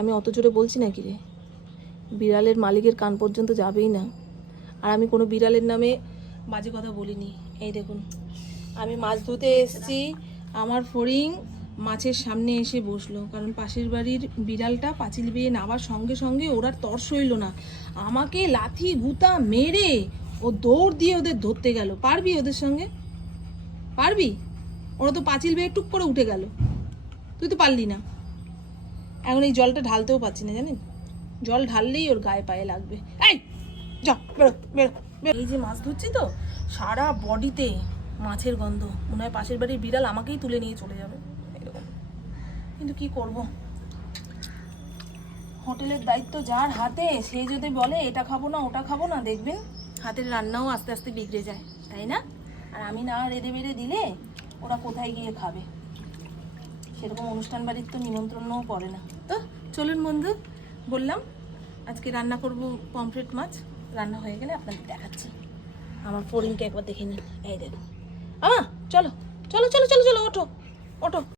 আমি অত জোরে বলছি নাকি রে? বিড়ালের মালিকের কান পর্যন্ত যাবেই না। আর আমি কোনো বিড়ালের নামে বাজে কথা বলিনি। এই দেখুন, আমি মাছ ধুতে এসেছি, আমার ফড়িং মাছের সামনে এসে বসলো, কারণ পাশের বাড়ির বিড়ালটা পাঁচিল বেয়ে নামার সঙ্গে সঙ্গে ওরা তর সইল না, আমাকে লাথি গুতা মেরে ও দৌড় দিয়ে ওদের ধরতে গেল। পারবি ওদের সঙ্গে? পারবি? ওরা তো পাঁচিল বেয়ে টুক করে উঠে গেল, তুই তো পারলি না। এখন এই জলটা ঢালতেও পারছি না, জানেন? জল ঢাললেই ওর গায়ে পায়ে লাগবে। এই যা, বেরো বেরো। এই যে মাছ ধরছি তো, সারা বডিতে মাছের গন্ধ, মনে হয় পাশের বাড়ির বিড়াল আমাকেই তুলে নিয়ে চলে যাবে এরকম। কিন্তু কি করব, হোটেলের দায়িত্ব যার হাতে, সে যদি বলে এটা খাবো না ওটা খাবো না, দেখবেন হাতের রান্নাও আস্তে আস্তে বিগড়ে যায়, তাই না? আর আমি না রেঁধে বেড়ে দিলে ওরা কোথায় গিয়ে খাবে? সেরকম অনুষ্ঠান বাড়ির তো নিমন্ত্রণও পড়ে না। তো চলুন বন্ধু, বললাম আজকে রান্না করব পমফ্রেট মাছ। রান্না হয়ে গেলে আপনাদের দেখাচ্ছি। আমার ফড়িংকে একবার দেখে নিন। এই দেখুন, চলো চলো চলো চলো চলো, ওঠো ওঠো।